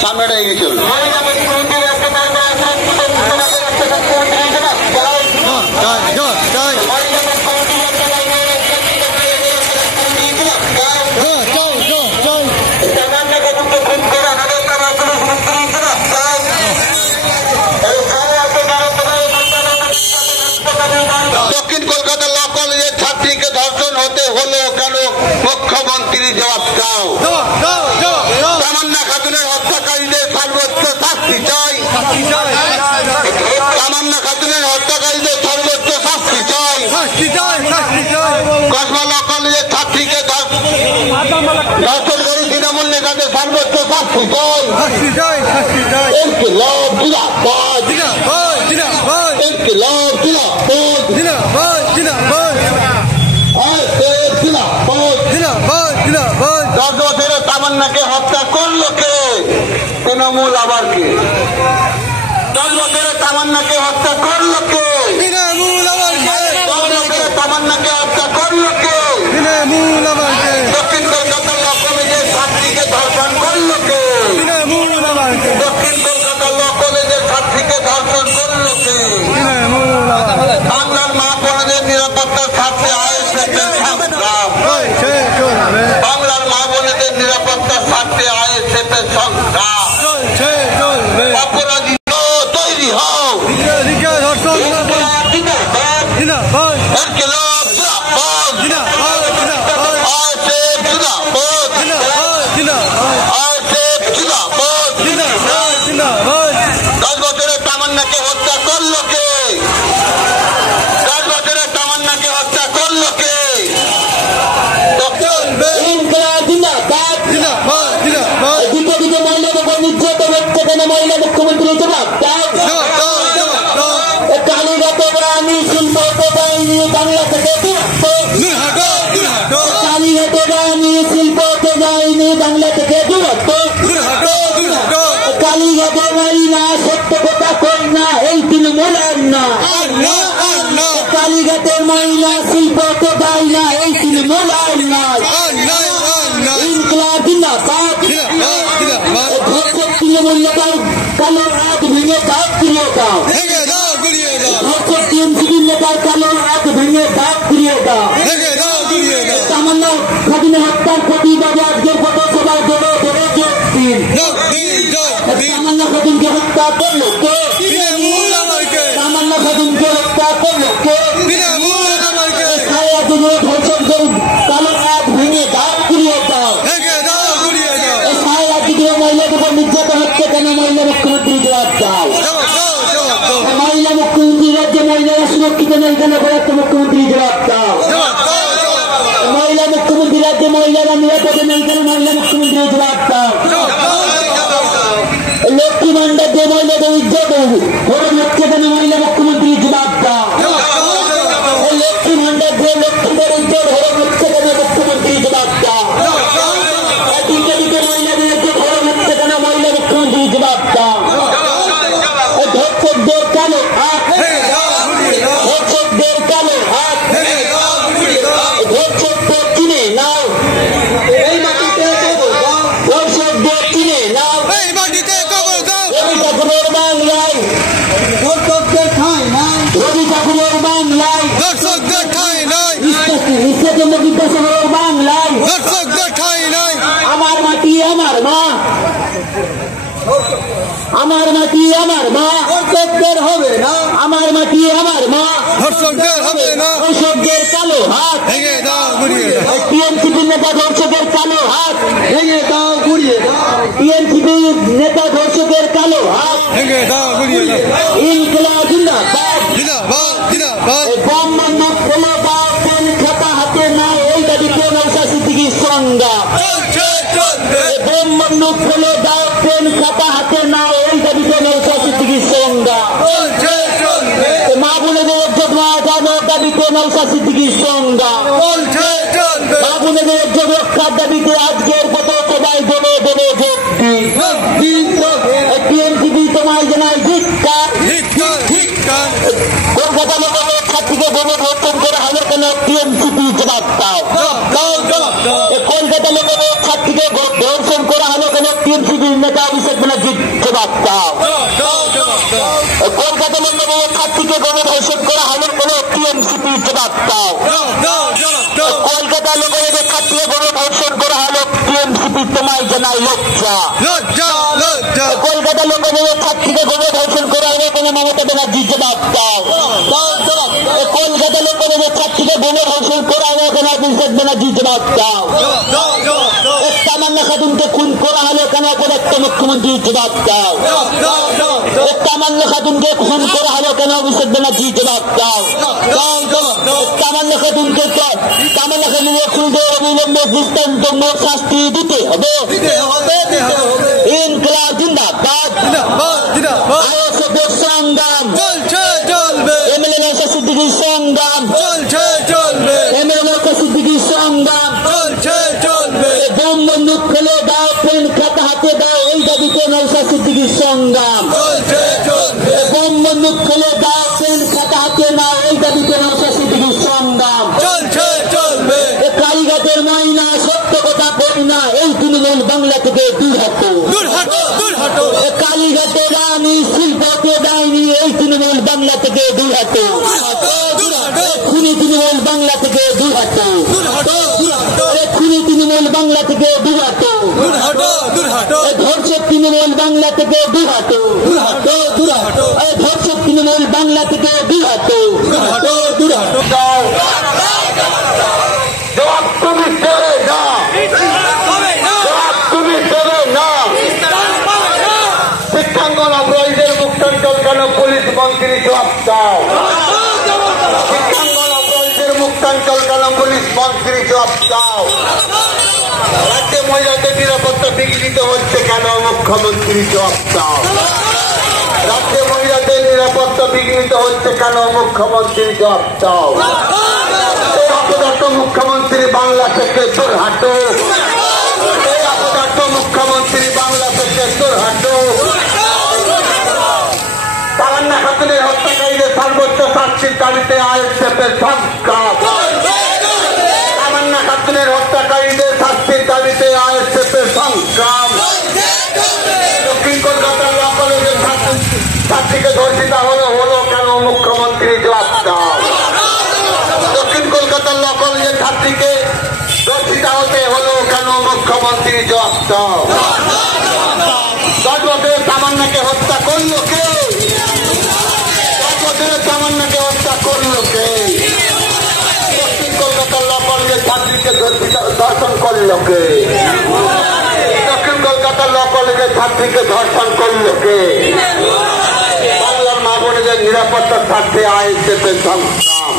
সামনেটা এগিয়ে চলুন। দক্ষিণ কলকাতা ল কলেজের ছাত্রীকে ধর্ষণ হতে হলো কেন? মুখ্যমন্ত্রী জবাব দাও। তামান্না খাতুনের হত্যাকারীদের সর্বোচ্চ শাস্তি চাই। তামান্না খাতুনের হত্যাকারীদের সর্বোচ্চ শাস্তি চাই। কসবা ল কলেজের ছাত্রীকে ধর্ষণ করে তৃণমূল নেতাদের সর্বোচ্চ শাস্তি চাই। ইনকিলাব জিন্দাবাদ, ইনকিলাব জিন্দাবাদ। 10 বছরের তামান্নাকে হত্যা করলো কে? তৃণমূল। আবার কে? 10 বছরের তামান্নাকে হত্যা করলো কে? তৃণমূল। আবার কে? 10 বছরের তামান্নাকে হত্যা করলো কে? তৃণমূল। আবার কে? দক্ষিণ কলকাতা ল কলেজের ছাত্রীকে ধর্ষণ করলো কে? তৃণমূল। আবার কে? দক্ষিণ কলকাতা ল কলেজের ছাত্রীকে ধর্ষণ করলো কে? তৃণমূল। বাংলার মা বোনদের নিরাপত্তার স্বার্থে আইএসএফের সংগ্রাম। বাংলার মা বোনদের নিরাপত্তার স্বার্থে আইএসএফের সংগ্রাম। অপরাধী তৈরি হও। তামান্নাকে হত্যা করলো কে? 10 বছরের তামান্নাকে হত্যা করলো কে? দ্বিতীয় মহিলাদের উপর নির্যাতন হচ্ছে কেন? মহিলা মুখ্যমন্ত্রী জবাব দাও। কালীঘাটে আমি শিল্প বাহিনী বাংলা থেকে কালীঘাটে আমি শিল্প বাহিনী বাংলা থেকে দূরত্ব। কালীঘাটে মহিলা সত্য কথা কই না, এই তৃণমূলের না। কালীঘাটের মহিলা শিল্প দেয় না, এই তৃণমূলের নয়। ইনকিলাব জিন্দাবাদ। তৃণমূল নেতার কালো হাত ভেঙে দাঁত ফিরিয়ে দাও। টিএমসিপির নেতার কালো হাত ভেঙে দাঁত ফিরিয়ে দাও। তামান্না খাতুনের হত্যার প্রতিবাদে আজকের পথসভায় ধরে ধরে যোগ দিন। তামান্না খাতুনকে হত্যা করলো কে? তামান্না খাতুনকে হত্যা করলো কে? ছায়া দিনে ধর্ষণ করুন, কালো হাত ভেঙে দাঁত ফিরিয়ে দাও। ছায়া দিনে মহিলাদের উপর নির্যাতন হচ্ছে কেন? মহিলা মুখ্যমন্ত্রী জবাব দাও। মহিলা মুখ্যমন্ত্রী রাজ্যে মহিলারা সুরক্ষিত নেই কেন? বরাত্ম মুখ্যমন্ত্রী জবাব দাও। মহিলা মুখ্যমন্ত্রী রাজ্যে মহিলারা নিরাপদে নেই কেন? মহিলা মুখ্যমন্ত্রী জবাব দাও। লক্ষ্মী ভান্ডার যে মহিলাদের ইজ্জত হরণ হচ্ছে কেন? মহিলা মুখ্যমন্ত্রী জবাব দাও। লক্ষ্মী ভান্ডার যে লক্ষ্মীদের ইজ্জত হরণ হচ্ছে কেন? মুখ্যমন্ত্রী জবাব দাও। মহিলাদের ইজ্জত হরণ হচ্ছে কেন? মহিলা মুখ্যমন্ত্রী জবাব দাও। ধর্ষকদের কালো হাত, ধর্ষকদের কালো হাত, ধর্ষকদের চিনে নাও। ধর্ষকদের চিনে নাও। রবি ঠাকুরের বাংলায় ধর্ষকদের ঠাঁই নাই। রবি ঠাকুরের বাংলায় ধর্ষকদের ঠাঁই নাই। ঈশ্বরচন্দ্র বিদ্যাসাগরের বাংলায় ধর্ষকদের ঠাঁই নাই। আমার মাটি আমার মা, আমার মাটি আমার মা, ধর্ষকদের হবে না। আমার মাটি আমার মা, ধর্ষকদের হবে না। ধর্ষকদের কালো হাত ভেঙে দাও, গুড়িয়ে দাও। টিএমসিপি নেতা ধর্ষকের কালো হাত ভেঙে দাও, গুড়িয়ে দাও। টিএমসিপি নেতা ধর্ষকের কালো হাত ভেঙে দাও, গুড়িয়ে দাও। ইনকিলাব জিন্দাবাদ, জিন্দাবাদ, জিন্দাবাদ। বম বন্দুক খোলো, বাপ পেন খাতা হাতে না, এই দাবিতে নওশাদ সিদ্দিকীর সংগ্রাম চলছে, চলবে। বম বন্দুক খোলো, বাপ পেন খাতা হাতে না, এই দাবিতে নওশাদ সিদ্দিকীর সংগ্রাম চলছে, চলবে। মা বোনেদের ইজ্জত বাঁচানোর দাবিতে নওশাদ সিদ্দিকীর সংগ্রাম চলছে, চলবে। মা বোনেদের ইজ্জত রক্ষার দাবিতে আজকের পথসভায় দলে দলে যোগ দিন। টিএমসিপি তোমায় জানায় ধিক্কার, ধিক্কার। কলকাতা লোকের ছাত্রীকে বোমে ধর্ষণ করা হলো কেন? টিএমসিপি জবাব দাও। কলকাতা লোকের ছাত্রীকে ধর্ষণ করা হলো কেন? টিএমসিপির নেতা অভিষেক ব্যানার্জির জবাব দাও। কলকাতা লোকসভা ছাত্রীকে গণধর্ষণ করা হলো কোন টিএমসিপির জবাব দাও। কলকাতা লোকসভা ছাত্রীকে গণধর্ষণ করা হলো টিএমসিপি তোমায় জানাই লজ্জা। কলকাতা লোকসভা ছাত্রীকে গণধর্ষণ করা হলো কোন মমতা ব্যানার্জির জবাব দাও। কলকাতা লোকসভা ছাত্রীকে গণধর্ষণ করা হলো কেন অভিষেক ব্যানার্জির জবাব দাও। তামান্না খাতুনকে খুন করা হলো কেন অপরাধ মুখ্যমন্ত্রীর জবাব দাও। তামান্না খাতুনকে খুন করা হলো কেন অভিষেক ব্যানার্জির জবাব দাও। তামান্না খাতুনকে খুলতে অবিলম্বে দৃষ্টান্তমূলক শাস্তি দিতে হবে। ইনকলাব জিন্দাবাদ। আইএসএফের সংগ্রাম এমএলএ নওশাদ সিদ্দিকীর সংগ্রাম এমএলএ নওশাদ সিদ্দিকীর সংগ্রাম বোম বন্দুক ফেলে দাও, পেন খাতা হাতে দাও, এই দাবিতে নওশাদ সিদ্দিকীর সংগ্রাম। বোম বন্দুক ফেলে দাও, পেন খাতা হাতে নাও, এই দাবিতে নওশাদ সিদ্দিকীর সংগ্রাম। কালীঘাটের ময়না সত্য কথা বলি না, এই তৃণমূল বাংলা থেকে দূর হটো। কালীঘাটের রানী শিল্পকে দেয়নি, এই তৃণমূল বাংলা থেকে দূর হটো। খুনি তৃণমূল বাংলা থেকে দূর হটো। খুনি তৃণমূল বাংলা থেকে দূর হটো। ধর্ষক তৃণমূল বাংলা থেকে দূর হটো। ধর্ষক তৃণমূল বাংলা থেকে দূর হটো। তুমি দেবে না, তুমি দেবে না। শিক্ষাঙ্গন অপরাধীদের মুক্তাঞ্চল কেন পুলিশ মন্ত্রী জবাব দাও। শিক্ষাঙ্গন অপরাধীদের মুক্তাঞ্চল কেন পুলিশ মন্ত্রী জবাব দাও। রাজ্যে মহিলাদের নিরাপত্তা বিঘ্নিত হচ্ছে কেন মুখ্যমন্ত্রী জবাব দাও। রাজ্যে মহিলাদের নিরাপত্তা বিঘ্নিত হচ্ছে কেন মুখ্যমন্ত্রী জবাব দাও। মুখ্যমন্ত্রী বাংলা থেকে দূর হাঁটো। মুখ্যমন্ত্রী বাংলা থেকে দূর হাঁটো। তামান্না খাতুনের হত্যাকারীদের সর্বোচ্চ শাস্তির দাবিতে আইএসএফের সংগ্রাম। তামান্না খাতুনের হত্যাকারীদের শাস্তির দাবিতে আইএসএফের সংগ্রাম। দক্ষিণ কলকাতার ল কলেজের ছাত্রীকে ধর্ষিত হলো কেন মুখ্যমন্ত্রী জবাব দাও। দক্ষিণ কলকাতার ল কলেজের ছাত্রীকে ধর্ষিত হতে হলো কেন মুখ্যমন্ত্রী জবাব দাও। 10 বছরের তামান্নাকে হত্যা করলো কে? 10 বছরের তামান্নাকে হত্যা করলো কে? দক্ষিণ কলকাতার ল কলেজের ছাত্রীকে ধর্ষণ করলো কে? দক্ষিণ কলকাতার ল কলেজের ছাত্রীকে ধর্ষণ করলো কে? বাংলার মা বোনেদের নিরাপত্তার স্বার্থে আইএসএফের সংগ্রাম।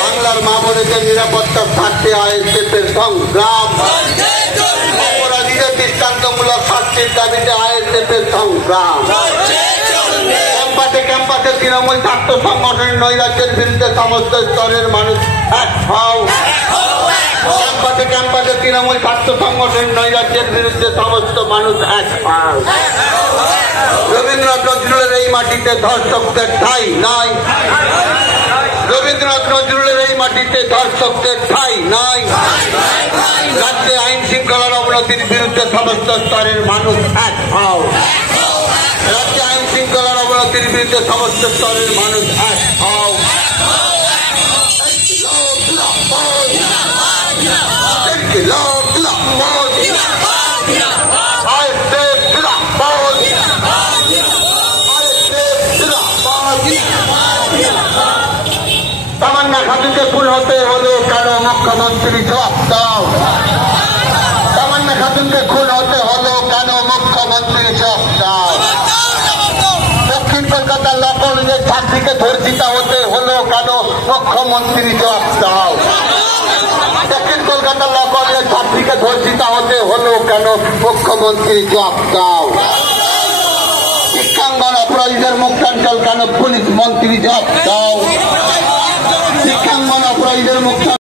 বাংলার মা বোনেদের নিরাপত্তার স্বার্থে আইএসএফের সংগ্রাম। অপরাধীদের দৃষ্টান্তমূলক শাস্তির দাবিতে আইএসএফের সংগ্রাম। ক্যাম্পাসে তৃণমূল ছাত্র সংগঠনের নৈরাজ্যের বিরুদ্ধে সমস্ত স্তরের মানুষ এক হও। ক্যাম্পাসে তৃণমূল ছাত্র সংগঠনের নৈরাজ্যের বিরুদ্ধে সমস্ত মানুষ এক হও। রবীন্দ্রনাথ নজরুলের এই মাটিতে ধর্ষকদের ঠাঁই নাই। রবীন্দ্রনাথ নজরুলের এই মাটিতে ধর্ষকদের ঠাঁই নাই। রাজ্যে আইন শৃঙ্খলার অবনতির বিরুদ্ধে সমস্ত স্তরের মানুষ এক হও। রাজ্যে আইন শৃঙ্খলার অবনতির বিরুদ্ধে সমস্ত স্তরের মানুষ এক হও। তামান্না খাতুনকে খুন হতে হলো কেন মুখ্যমন্ত্রী জবাব দাও। তামান্না খাতুনকে খুন হতে হলো কেন মুখ্যমন্ত্রী জবাব দাও। দক্ষিণ কলকাতার ল কলেজের ছাত্রীকে ধর্ষিত হতে হলো কেন মুখ্যমন্ত্রী জবাব দাও। দক্ষিণ কলকাতার ল কলেজের ছাত্রীকে ধর্ষিত হতে হলো কেন মুখ্যমন্ত্রী জবাব দাও। শিক্ষাঙ্গন অপরাধীদের মুক্তাঞ্চল কেন পুলিশ মন্ত্রী জবাব দাও। শিক্ষাঙ্গন অপরাধীদের